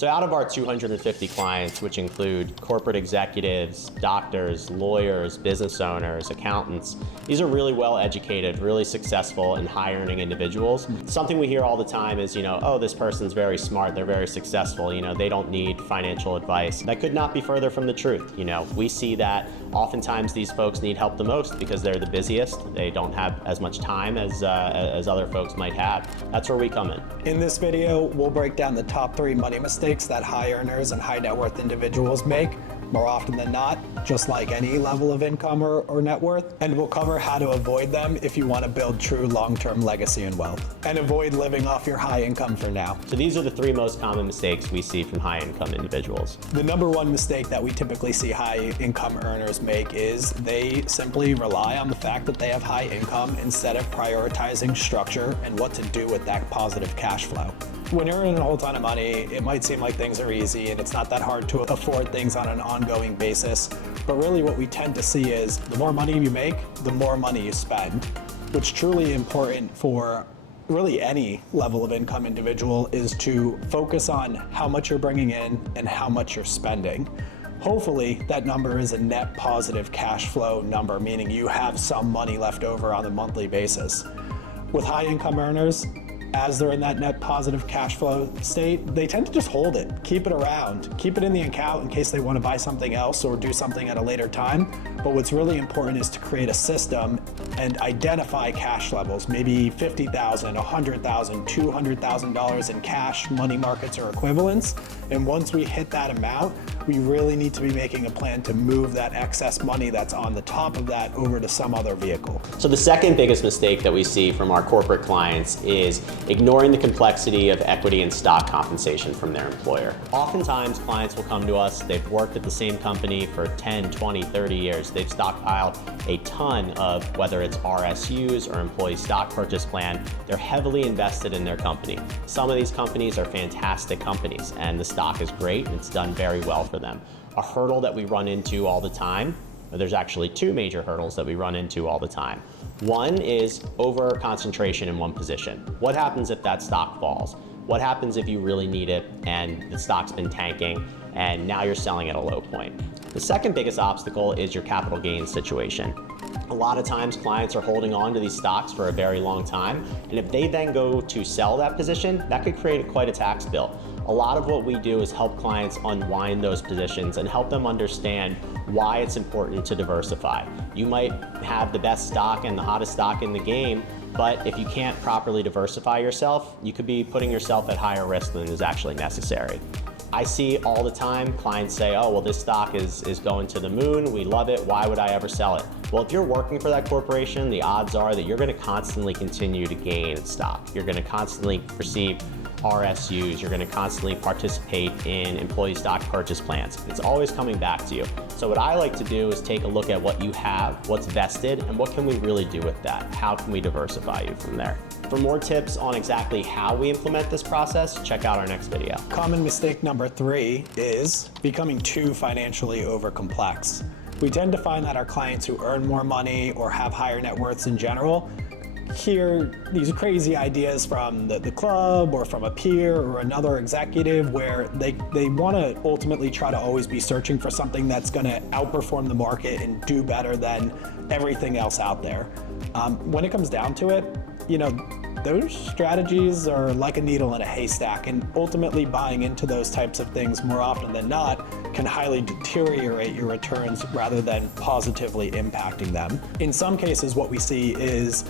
So out of our 250 clients, which include corporate executives, doctors, lawyers, business owners, accountants, these are really well-educated, really successful and high-earning individuals. Something we hear all the time is, oh, this person's very smart, they're very successful, they don't need financial advice. That could not be further from the truth. We see that oftentimes these folks need help the most because they're the busiest. They don't have as much time as other folks might have. That's where we come in. In this video, we'll break down the top 3 money mistakes that high earners and high net worth individuals make more often than not, just like any level of income or net worth. And we'll cover how to avoid them if you want to build true long-term legacy and wealth and avoid living off your high income for now. So these are the 3 most common mistakes we see from high income individuals. The number 1 mistake that we typically see high income earners make is they simply rely on the fact that they have high income instead of prioritizing structure and what to do with that positive cash flow. When you're earning a whole ton of money, it might seem like things are easy and it's not that hard to afford things on an ongoing basis. But really what we tend to see is the more money you make, the more money you spend. What's truly important for really any level of income individual is to focus on how much you're bringing in and how much you're spending. Hopefully that number is a net positive cash flow number, meaning you have some money left over on a monthly basis. With high income earners, as they're in that net positive cash flow state, they tend to just hold it, keep it around, keep it in the account in case they want to buy something else or do something at a later time. But what's really important is to create a system and identify cash levels, maybe $50,000, $100,000, $200,000 in cash, money markets or equivalents. And once we hit that amount, we really need to be making a plan to move that excess money that's on the top of that over to some other vehicle. So the second biggest mistake that we see from our corporate clients is ignoring the complexity of equity and stock compensation from their employer. Oftentimes, clients will come to us, they've worked at the same company for 10, 20, 30 years. They've stockpiled a ton of, whether it's RSUs or employee stock purchase plan, they're heavily invested in their company. Some of these companies are fantastic companies and the stock is great and it's done very well for them. A hurdle that we run into all the time, there's actually 2 major hurdles that we run into all the time. One is over concentration in one position. What happens if that stock falls? What happens if you really need it and the stock's been tanking and now you're selling at a low point? The second biggest obstacle is your capital gains situation. A lot of times clients are holding on to these stocks for a very long time, and if they then go to sell that position, that could create quite a tax bill. A lot of what we do is help clients unwind those positions and help them understand why it's important to diversify. You might have the best stock and the hottest stock in the game, but if you can't properly diversify yourself, you could be putting yourself at higher risk than is actually necessary. I see all the time clients say, oh, well, this stock is going to the moon. We love it. Why would I ever sell it? Well, if you're working for that corporation, the odds are that you're going to constantly continue to gain stock. You're going to constantly receive RSUs. You're going to constantly participate in employee stock purchase plans. It's always coming back to you. So what I like to do is take a look at what you have, what's vested, and what can we really do with that? How can we diversify you from there? For more tips on exactly how we implement this process, check out our next video. Common mistake number 3 is becoming too financially overcomplex. We tend to find that our clients who earn more money or have higher net worths in general hear these crazy ideas from the club or from a peer or another executive where they want to ultimately try to always be searching for something that's going to outperform the market and do better than everything else out there. When it comes down to it, those strategies are like a needle in a haystack, and ultimately buying into those types of things more often than not can highly deteriorate your returns rather than positively impacting them. In some cases, what we see is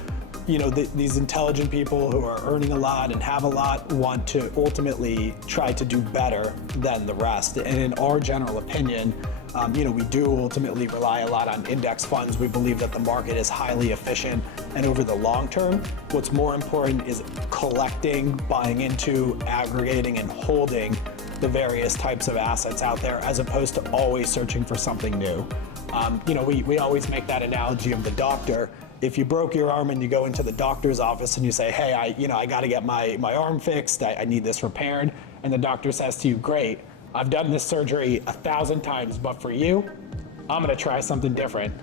these intelligent people who are earning a lot and have a lot want to ultimately try to do better than the rest. And in our general opinion, we do ultimately rely a lot on index funds. We believe that the market is highly efficient, and over the long term, what's more important is collecting, buying into, aggregating, and holding the various types of assets out there as opposed to always searching for something new. We always make that analogy of the doctor. If you broke your arm and you go into the doctor's office and you say, hey, I got to get my arm fixed, I need this repaired, and the doctor says to you, great, I've done this surgery 1,000 times, but for you, I'm going to try something different.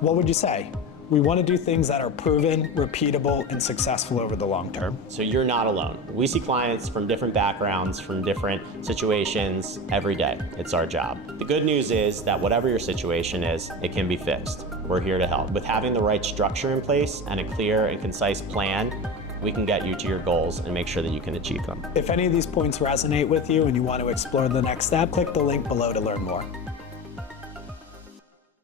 What would you say? We want to do things that are proven, repeatable, and successful over the long term. So you're not alone. We see clients from different backgrounds, from different situations every day. It's our job. The good news is that whatever your situation is, it can be fixed. We're here to help. With having the right structure in place and a clear and concise plan, we can get you to your goals and make sure that you can achieve them. If any of these points resonate with you and you want to explore the next step, click the link below to learn more.